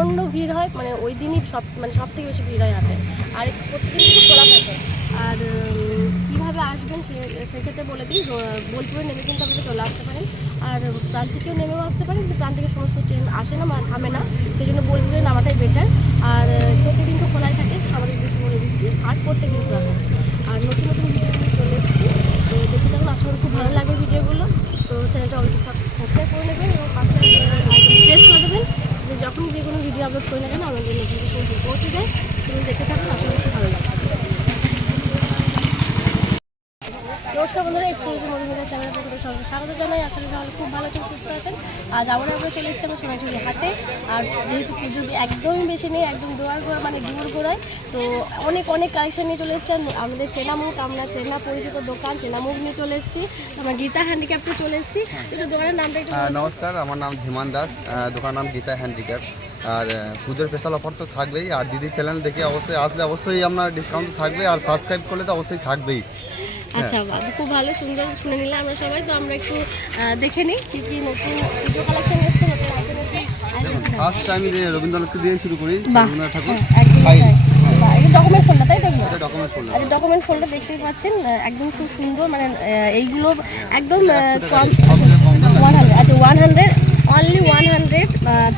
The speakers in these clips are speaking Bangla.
প্রচণ্ড ভিড় হয় মানে ওই দিনই সব মানে সব থেকে বেশি ভিড় হয় হাটে আর প্রত্যেকদিন কিন্তু খোলা থাকে। আর কীভাবে আসবেন সে, সেক্ষেত্রে বলে দিই বোলপুরে নেমে কিন্তু আপনারা চলে আসতে পারেন। আর প্রান্তিকেও নেমেও আসতে পারেন, কিন্তু প্রান্তিকের সমস্ত ট্রেন আসে না বা থামে না। সেই জন্য বোলপুরে নামাটাই বেটার আর, প্রত্যেকদিন তো খোলাই থাকে সবার উদ্দেশ্যে বলে দিচ্ছি, আর প্রত্যেকদিন খোলা থাকে। আর নতুন নতুন ভিডিওগুলো চলে এসেছি। তো দেখতে থাকুন করি খুব ভালো লাগে ভিডিওগুলো তো চ্যানেলটা অবশ্যই সাবস্ক্রাইব যখন যে কোনো ভিডিও আপলোড করে কেন, আমাদের নোটিফিকেশন পৌঁছে যায়। তুমি দেখে থাকো, আশা করছি ভালো লাগবে নমস্কার বন্ধুরা এক্সক্লুসিভ মধুমিতা চ্যানেলের পক্ষ থেকে সবাইকে স্বাগত জানাই। আসলে সবাই খুব ভালো আছেন সুস্থ আছেন। আজ আবার আমরা চলে এসেছি আমার সোনাঝুরি হাতে আর যেহেতু পুজো একদমই বেশি নেই একদম দোয়ার গোড়া মানে দূর গোড়ায়। তো অনেক অনেক কালেকশন নিয়ে চলে এসেছেন আমাদের চেনা মুখ আমরা চেনা পরিচিত দোকান চেনা মুখ নিয়ে চলে এসেছি। আমরা গীতা হ্যান্ডিক্যাপ্টে চলে এসেছি। একটু দোকানের নামটা একটু নমস্কার আমার নাম ধীমান দাস। আহ, দোকান নাম গীতা হ্যান্ডিক্যাপ আর পুজোর স্পেশাল অফার তো থাকবেই। আর দিদি চ্যানেল দেখে অবশ্যই আসলে অবশ্যই আপনার ডিসকাউন্ট থাকবে আর সাবস্ক্রাইব করলে তো অবশ্যই থাকবেই। আচ্ছা বাহ, খুব ভালো সুন্দর শুনে নিলাম আমরা সবাই। তো আমরা একটু দেখে নিই কী কী নতুন পুজো কালেকশন এসছে নতুন আইটেম এসছে। ফার্স্ট টাইম যে রবীন্দ্রনাথকে দিয়ে শুরু করি। রবীন্দ্রনাথ ঠাকুর হ্যাঁ, ডকুমেন্ট ফোনটা তাই। দেখব আর ডকুমেন্ট দেখতেই পাচ্ছেন একদম খুব সুন্দর মানে এইগুলো একদম ওয়ান হান্ড্রেড আচ্ছা one hundred only one hundred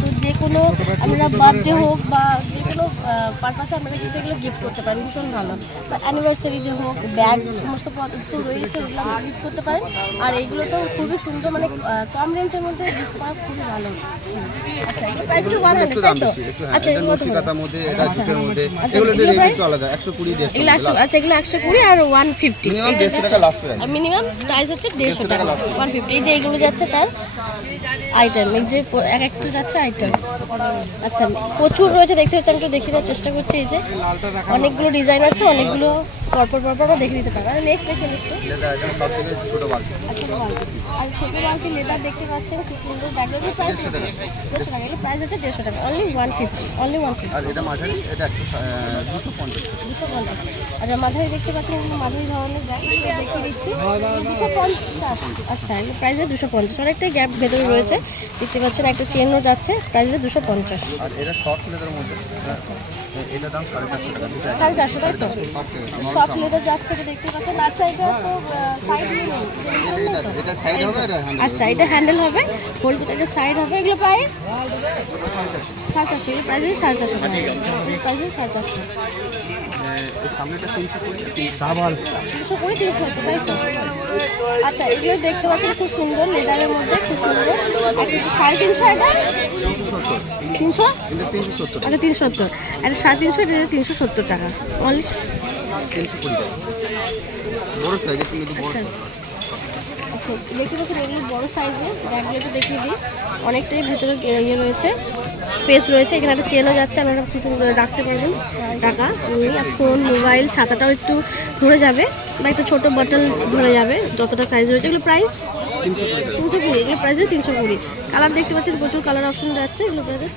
তো যে কোনো আমরা বার্থডে হোক বা যে কোনো পারপাসে আমরা কিন্তু এগুলো গিফট করতে পারেন ভীষণ ভালো। বা অ্যানিভার্সারি যে হোক ব্যাগ সমস্ত পদার্থ রয়েছে ওগুলো আমরা গিফট করতে পারেন আর এইগুলো তো খুবই সুন্দর মানে কম রেঞ্জের মধ্যে গিফট করা খুবই ভালো। আচ্ছা এগুলো প্রাইস তাই তো? আচ্ছা এগুলো মধ্যে এটা ছিটের মধ্যে এগুলো এগুলো রেট একটু আলাদা এগুলো আচ্ছা এগুলো আর মিনিমাম দেড়শো টাকা লাস্ট প্রাইস মিনিমাম প্রাইস হচ্ছে দেড়শো টাকা ওয়ান ফিফটি এই যে এইগুলো যাচ্ছে আইটেম এই যে এক একটা যাচ্ছে আইটেম আচ্ছা প্রচুর রয়েছে দেখতে হচ্ছে আমি একটু দেখিয়ে দেওয়ার চেষ্টা করছি এই যে। অনেকগুলো ডিজাইন আছে অনেকগুলো পরপর পরপর আমরা দেখে দিতে পারব। আর নেক্সট দেখে থেকে ছোটো বালতি আর ছোটো বালতি লেদার দেখতে পাচ্ছেন কি সুন্দর ব্যাগের প্রাইস দেড়শো টাকা। এর প্রাইস হচ্ছে দেড়শো টাকা। Only one fifty only one fifty আর এটা মাঝারি এটা দুশো পঞ্চাশ। দুশো পঞ্চাশ। আচ্ছা মাঝারি দেখতে পাচ্ছেন মাঝারি ধরনের ব্যাগ দেখিয়ে দিচ্ছি। দুশো পঞ্চাশ। আচ্ছা এগুলো প্রাইসে দুশো পঞ্চাশ। অনেকটাই গ্যাপ ভেতরে রয়েছে। দেখতে পাচ্ছেন একটা চেনও যাচ্ছে প্রাইসে দুশো পঞ্চাশ। আর এটা সফট লেদার মধ্যে। এটা দাম সাড়ে চারশো টাকা সাড়ে চারশো তাই তো? সব লেদার যাচ্ছে দেখতে পাচ্ছেন। আচ্ছা এটা তো সাইড এটা এটা এটা সাইড হবে হ্যান্ডেল আচ্ছা এটা হ্যান্ডেল হবে? হোল্ড এটা সাইড হবে? এগুলো প্রাইস সাড়ে চারশো। সাড়ে চারশো। এগুলো সাড়ে চারশো টাকা। এগুলো সাড়ে চারশো। সামনেটা তিনশো কুড়ি ডাবল কুড়ি তিনশো তাই তো? আচ্ছা এগুলো দেখতে পাচ্ছেন খুব সুন্দর লেদারের মধ্যে খুব সুন্দর। সাড়ে তিনশো এটা তিনশো এটা? তিনশো? সত্তর আচ্ছা তিনশো সত্তর। এটা সাড়ে তিনশো এটা তিনশো সত্তর টাকা। অনলি তিনশো কুড়ি টাকা। বড় সাইজ একটু একটু বড় আচ্ছা সাইজের অনেকটাই ভেতরে ইয়ে রয়েছে স্পেস রয়েছে, এখানে একটা চেনও যাচ্ছে কিছু পারবেন। টাকা ফোন মোবাইল ছাতাটাও একটু ধরে যাবে, বা একটু ছোটো বটল ধরে যাবে, যতটা সাইজ রয়েছে, এগুলো প্রাইস তিনশো কুড়ি এগুলো প্রাইসে তিনশো কুড়ি। কালার দেখতে পাচ্ছেন প্রচুর কালার অপশন যাচ্ছে এগুলো প্রাইসে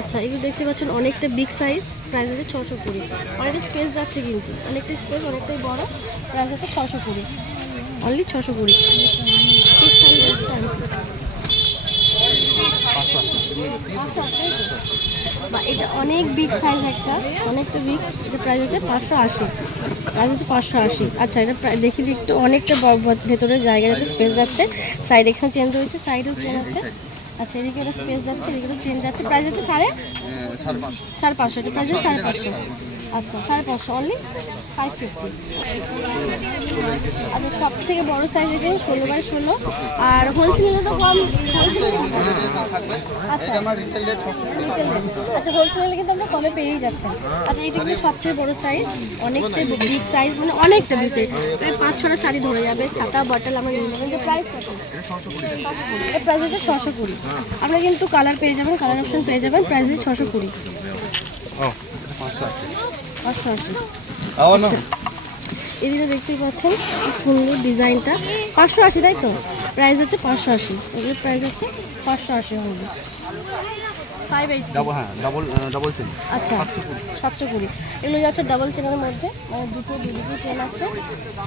আচ্ছা এগুলো দেখতে পাচ্ছেন অনেকটা বিগ সাইজ প্রাইস আছে ছশো কুড়ি। অনেকটা স্পেস যাচ্ছে কিন্তু অনেকটা স্পেস অনেকটাই বড় প্রাইস আছে ছশো কুড়ি। অনলি ছশো কুড়ি Big size একটা। পাঁচশো আশি এটা অনেক বিগ সাইজ একটা, অনেকটা বিগ এটা প্রাইস আছে পাঁচশো আশি। প্রাইস আছে পাঁচশো আশি। আচ্ছা এটা দেখি একটু, অনেকটা ভেতরে জায়গা যাচ্ছে স্পেস যাচ্ছে। সাইড এখানে চেন রয়েছে সাইডেও চেন আছে। আচ্ছা এদিকে একটা স্পেস যাচ্ছে, এদিকে চেন যাচ্ছে। প্রাইস আছে সাড়ে সাড়ে পাঁচশো। এটা প্রাইস সাড়ে পাঁচশো। আচ্ছা সাড়ে পাঁচশো অনলি ফাইভ ফিফটি আচ্ছা সব থেকে বড়ো সাইজ আছে ষোলো বাই ষোলো? আর হোলসেলে তো কম হ্যাঁ থাকবে। আচ্ছা। আচ্ছা হোলসেলে কিন্তু আমরা কমে পেয়েই যাচ্ছেন আচ্ছা এটা কিন্তু সবথেকে বড় সাইজ অনেকটাই বিগ সাইজ মানে অনেকটা বেশি প্রায় পাঁচ ছটা শাড়ি ধরে যাবে ছাতা বটল আমরা নিয়ে নেবেন প্রাইস কত? এর প্রাইস হচ্ছে ছশো কুড়ি। আপনারা কিন্তু কালার পেয়ে যাবেন কালার অপশন পেয়ে যাবেন প্রাইস হচ্ছে ছশো কুড়ি। পাঁচশো আশি। পাঁচশো আশি। এদিকে দেখতেই পাচ্ছেন খুব সুন্দর ডিজাইনটা। পাঁচশো আশি তাই তো? প্রাইস আছে পাঁচশো আশি। এগুলোর প্রাইস আছে পাঁচশো আশি হবে। হ্যাঁ আচ্ছা সাতশো কুড়ি। এগুলো যাচ্ছে ডাবল চেনের মধ্যে মানে দুটো দুদিকে চেন আছে।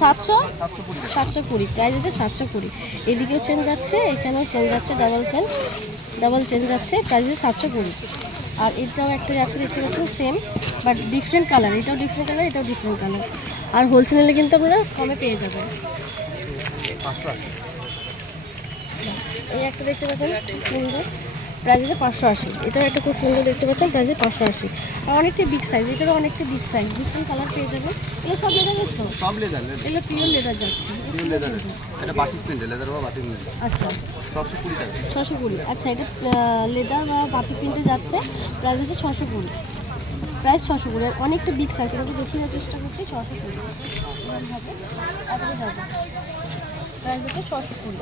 সাতশো? সাতশো কুড়ি। সাতশো কুড়ি। প্রাইস আছে সাতশো কুড়ি। এদিকেও চেন যাচ্ছে এখানেও চেন যাচ্ছে ডাবল চেন ডাবল চেন যাচ্ছে প্রাইস আছে সাতশো কুড়ি। আর এটাও একটা যাচ্ছে দেখতে পাচ্ছেন সেম বাট ডিফারেন্ট কালার এটাও ডিফারেন্ট কালার এটাও ডিফারেন্ট কালার আর হোলসেলে কিন্তু আপনারা কমে পেয়ে যাবেন। এই একটা দেখতে পাচ্ছেন সুন্দর। প্রাইস আছে পাঁচশো আশি। এটাও একটা খুব সুন্দর দেখতে পাচ্ছেন প্রাইস পাঁচশো আশি। আর অনেকটা বিগ সাইজ এটারও অনেকটা বিগ সাইজ ডিফারেন্ট কালার পেয়ে যাবেন। এগুলো সব তো? লেদার এগুলো পিওর লেদার যাচ্ছে। পিওর লেদারের এটা বাটিক প্রিন্ট লেদার বা বাটিক প্রিন্ট আচ্ছা। ছশো কুড়ি টাকা। ছশো কুড়ি। আচ্ছা এটা লেদার বা বাটি প্রিন্টে যাচ্ছে। প্রাইস হচ্ছে ছশো কুড়ি। প্রাইস ছশো কুড়ি অনেকটা বিগ সাইজ এটা দেখিয়ে চেষ্টা করছি ছশো কুড়ি। এরকমভাবে এতটা যাবে প্রাইস হচ্ছে ছশো কুড়ি।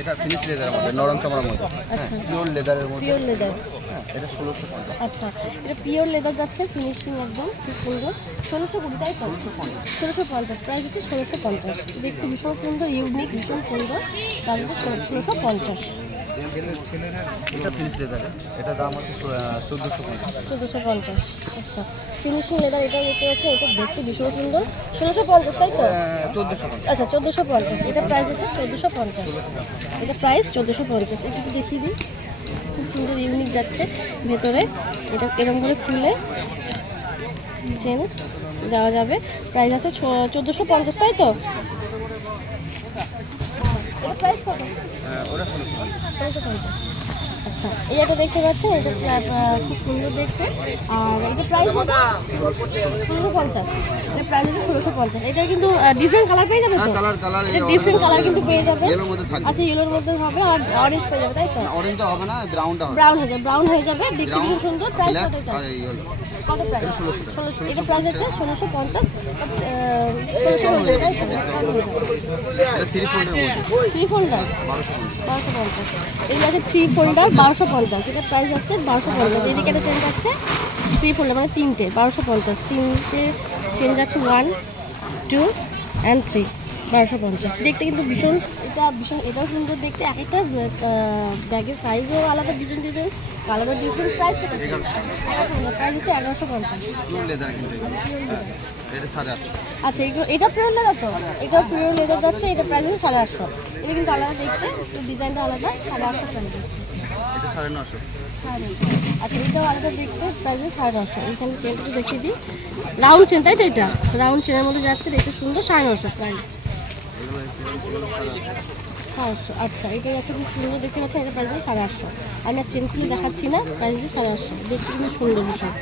এটা ফিনিশ লেদারের মধ্যে নরম চামড়ার মধ্যে। হ্যাঁ আচ্ছা পিওর লেদারের মধ্যে। পিওর লেদার হ্যাঁ এটা ষোলোশো পঞ্চাশ আচ্ছা এটা পিওর লেদার যাচ্ছে ফিনিশিং একদম খুব সুন্দর। ষোলোশো কুড়ি তাই তো? ষোলোশো পঞ্চাশ। প্রাইস হচ্ছে ষোলোশো পঞ্চাশ। দেখতে ভীষণ সুন্দর ইউনিক ভীষণ সুন্দর। হচ্ছে ষোলোশো পঞ্চাশ। এটা ফিনিশ লেদারের এটা দাম আছে চোদ্দোশো পঞ্চাশ। চোদ্দোশো পঞ্চাশ। আচ্ছা। ফিনিশিং লেদার দেখতে এটা দেখতে ভীষণ সুন্দর। ষোলোশো পঞ্চাশ তাই তো? চোদ্দোশো আচ্ছা চোদ্দোশো পঞ্চাশ। এটা প্রাইস হচ্ছে চোদ্দোশো পঞ্চাশ। এটা প্রাইস চোদ্দোশো পঞ্চাশ। এটা একটু দেখিয়ে দিই। খুব সুন্দর ইউনিক যাচ্ছে ভেতরে। এটা এরকম করে খুলে চেন দেওয়া যাবে। প্রাইস আছে চোদ্দোশো পঞ্চাশ তাই তো? এটা প্রাইস কত? ওটা ষোলোশো ষোলোশো পঞ্চাশ আচ্ছা একটা দেখতে পাচ্ছেন এটা খুব সুন্দর দেখতে। আর এটা প্রাইস ষোলোশো পঞ্চাশ। এটা প্রাইস আছে ষোলোশো পঞ্চাশ। এটা কিন্তু ডিফারেন্ট কালার পেয়ে যাবে কালার কালার ডিফারেন্ট কালার কিন্তু পেয়ে যাবে। আচ্ছা ইয়েলোর মধ্যে হবে আর অরেঞ্জ পেয়ে যাবে তাই তো? অরেঞ্জটা হবে না ব্রাউনটা ব্রাউন হয়ে যাবে ব্রাউন হয়ে যাবে দেখতে ভীষণ সুন্দর। প্রাইস কত এটা? ষোলোশো এটা আছে ষোলোশো পঞ্চাশ ষোলোশো থ্রি বারোশো পঞ্চাশ। আছে থ্রি বারোশো পঞ্চাশ। এটা হচ্ছে বারোশো পঞ্চাশ। এদিকে একটা চেঞ্জ আছে থ্রি মানে তিনটে, বারোশো পঞ্চাশ। তিনটে চেঞ্জ আছে ওয়ান টু অ্যান্ড থ্রি বারোশো পঞ্চাশ। দেখতে কিন্তু ভীষণ এটা ভীষণ এটাও সুন্দর দেখতে। এক একটা ব্যাগের সাইজও আলাদা ডিফারেন্ট ডিফারেন্ট কালারও ডিফারেন্ট প্রাইস প্রাইস হচ্ছে এগারোশো পঞ্চাশ। হ্যাঁ, আচ্ছা এগুলো এটা পিওর লেদার তো? এটা পিওর লেদার যাচ্ছে এটা প্রাইস হচ্ছে সাড়ে আটশো। এটা কিন্তু আলাদা দেখতে একটু ডিজাইনটা আলাদা সাড়ে আটশো প্রাইস সাড়ে নশো আচ্ছা এটাও আলাদা দেখতে প্রাইস সাড়ে নশো এখানে চেনটা দেখিয়ে দিই। রাউন্ড চেন তাই তো এটা? রাউন্ড চেনের মধ্যে যাচ্ছে দেখতে সুন্দর সাড়ে নশো প্রাইস সাড়ে আচ্ছা এটা যাচ্ছে খুব সুন্দর দেখতে পাচ্ছেন এটা প্রাইস সাড়ে আটশো। আমি আর চেন খুলে দেখাচ্ছি না প্রাইস দিয়ে সাড়ে আটশো। দেখতে কিন্তু সুন্দর ভীষণ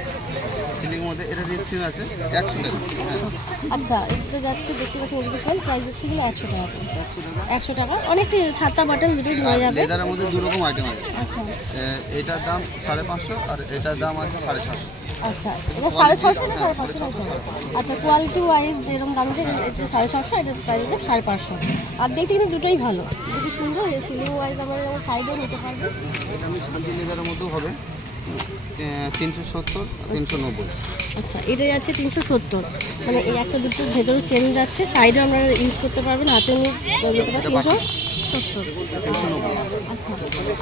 আচ্ছা এটা যাচ্ছে দেখতে পাচ্ছেন এদিকে চেন প্রাইস যাচ্ছে এগুলো একশো টাকা। একশো টাকা। অনেকটা ছাতা বাটন দুটোই ধোয়া যাবে। লেদারের মধ্যে দু রকম আইটেম আছে। আচ্ছা। এটার দাম সাড়ে পাঁচশো আর এটার দাম আছে সাড়ে ছশো আচ্ছা এটা সাড়ে ছশো না সাড়ে পাঁচশো আচ্ছা কোয়ালিটি ওয়াইজ যেরকম এটা সাড়ে ছশো এটা প্রাইস সাড়ে পাঁচশো। আর দেখতে কিন্তু দুটোই ভালো। দুটো সুন্দর সিলিং ওয়াইজ আমরা সাইডেও নিতে পারব। এটা আমি শান্তি লেদারের মধ্যেও হবে। তিনশো সত্তর তিনশো নব্বই। আচ্ছা এটা যাচ্ছে তিনশো সত্তর। মানে এই একটা দুটো ভেতরে চেন যাচ্ছে সাইডে আমরা ইউজ করতে পারবেন হাতে নিয়ে তিনশো সত্তর। আচ্ছা।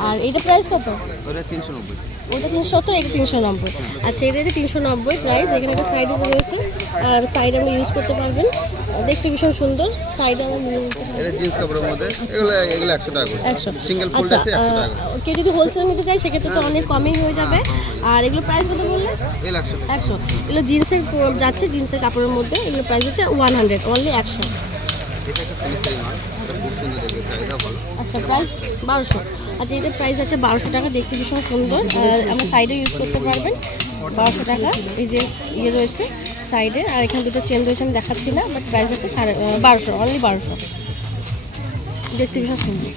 আর এটা প্রাইস কত? ওটা তিনশো নব্বই। ওটা তিনশো সত্তর এটা তিনশো নব্বই। আচ্ছা এটা তিনশো নব্বই প্রাইস এখানে একটা সাইডে রয়েছে। আর সাইডে আপনি ইউজ করতে পারবেন। দেখতে ভীষণ সুন্দর। সাইডে আমরা নিয়ে নিতে পারব এটা জিন্স কাপড়ের মধ্যে। এগুলো এগুলো একশো টাকা একশো। সিঙ্গেল আচ্ছা আছে একশো টাকা কেউ যদি হোলসেল নিতে চায় সেক্ষেত্রে তো অনেক কমেই হয়ে যাবে। আর এগুলো প্রাইস কত বললে? একশো। একশো। এগুলো জিন্সের যাচ্ছে জিন্সের কাপড়ের মধ্যে। এগুলো প্রাইস হচ্ছে ওয়ান হান্ড্রেড অনলি একশো এটা একটা ফিনিশিং মাল এটা খুব সুন্দর দেখবে চাহিদা ভালো আচ্ছা প্রাইস বারোশো। আচ্ছা এটার প্রাইস আছে বারোশো টাকা দেখতে ভীষণ সুন্দর। আর আমরা সাইডে ইউজ করতে পারবেন বারোশো টাকা। এই যে ইয়ে রয়েছে সাইডে আর এখানে দুটো চেন রয়েছে আমি দেখাচ্ছি না বাট প্রাইস আছে সাড়ে বারোশো অনলি বারোশো। দেখতে ভীষণ সুন্দর।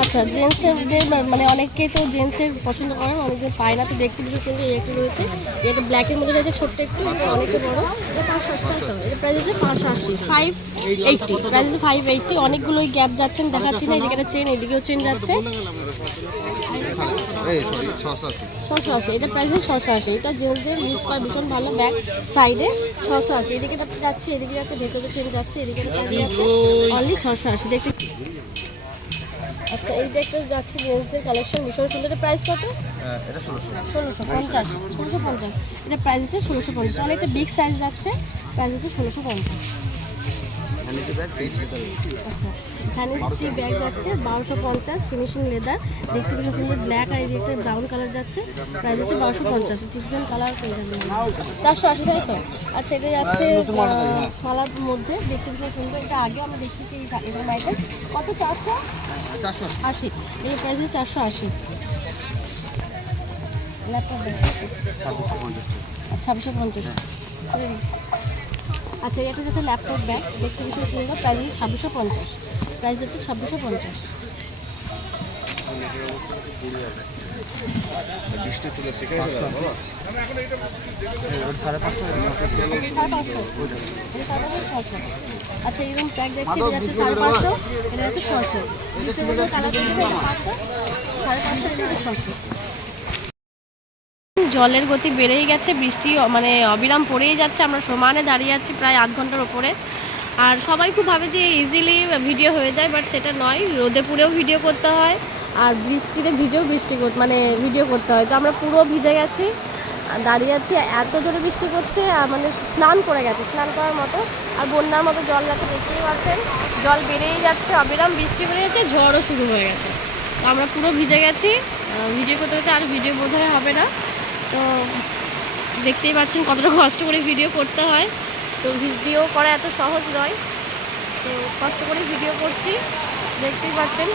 আচ্ছা জেন্টসের মানে অনেকেই তো জেন্টসের পছন্দ করেন অনেকে পায় না তো দেখতে ভীষণ সুন্দর এই একটা রয়েছে। এটা ব্ল্যাকের মধ্যে রয়েছে ছোট্ট একটু এটা অনেকটা বড়। এটা পাঁচশো আশি এটা প্রাইস আছে পাঁচশো আশি। ফাইভ এইটটি প্রাইস আছে ফাইভ এইটটি অনেকগুলোই গ্যাপ যাচ্ছেন দেখাচ্ছি না এদিকে চেন এদিকেও চেন যাচ্ছে। ছশো আশি। এটা প্রাইস আছে ছশো আশি। এটা জেন্টসদের ইউজ করা ভীষণ ভালো ব্যাগ সাইডে ছশো আশি। এদিকে যাচ্ছে এদিকে যাচ্ছে ভেতরে চেন যাচ্ছে এদিকে সাইডে যাচ্ছে। অনলি ছশো আশি। দেখতে আচ্ছা এই একটা যাচ্ছে জেন্টসদের কালেকশন ভীষণ সুন্দর প্রাইস কত? এটা ষোলোশো। ষোলোশো পঞ্চাশ ষোলোশো পঞ্চাশ। এটা প্রাইস আছে ষোলোশো পঞ্চাশ। অনেকটা বিগ সাইজ যাচ্ছে প্রাইস আছে ষোলোশো পঞ্চাশ। আচ্ছা থ্রি ব্যাগ যাচ্ছে? বারোশো পঞ্চাশ ফিনিশিং লেদার দেখতে বেশ সুন্দর ব্ল্যাক আর এই একটা ব্রাউন কালার যাচ্ছে। প্রাইস আছে বারোশো পঞ্চাশ। ডিফারেন্ট কালার পেয়ে যাবেন। চারশো আশি তাই তো? আচ্ছা এটা যাচ্ছে মালার মধ্যে। দেখতে বেশ সুন্দর। এটা আগে আমরা দেখেছি এই এরকম আইটেম কত চারশো? আশি। এই প্রাইস আছে চারশো আশি। ল্যাপটপ ছাব্বিশশো পঞ্চাশ ছাব্বিশশো পঞ্চাশ। আচ্ছা এটা হচ্ছে ল্যাপটপ ব্যাগ দেখতে ভীষণ সুন্দর প্রাইস হচ্ছে ছাব্বিশশো পঞ্চাশ। প্রাইস হচ্ছে ছাব্বিশশো পঞ্চাশ। আচ্ছা এরকম প্যাক দেখছি এটা যাচ্ছে সাড়ে পাঁচশো এটা যাচ্ছে ছশো। সাড়ে পাঁচশো এটা ছশো। জলের গতি বেড়েই গেছে, বৃষ্টি মানে অবিরাম পড়েই যাচ্ছে, আমরা সমানে দাঁড়িয়ে আছি প্রায় আধ ঘণ্টার ওপরে। আর সবাই খুব ভাবে যে ইজিলি ভিডিও হয়ে যায় বাট সেটা নয়, রোদে পুরেও ভিডিও করতে হয়, আর বৃষ্টিতে ভিজেও বৃষ্টি মানে ভিডিও করতে হয়। তো আমরা পুরো ভিজে গেছি দাঁড়িয়ে আছি এত জোরে বৃষ্টি করছে আর মানে স্নান করে গেছে, স্নান করার মতো, আর বন্যার মতো জল যাচ্ছে দেখতেই পাচ্ছেন, জল বেড়েই যাচ্ছে, অবিরাম বৃষ্টি বেড়ে যাচ্ছে, ঝড়ও শুরু হয়ে গেছে। তো আমরা পুরো ভিজে গেছি ভিডিও করতে করতে আর ভিডিও বোধহয় হবে না। তো দেখতেই পাচ্ছেন কতটা কষ্ট করে ভিডিও করতে হয়। তো ভিডিও করা এত সহজ নয়। তো কষ্ট করে ভিডিও করছি। দেখতেই পাচ্ছেন।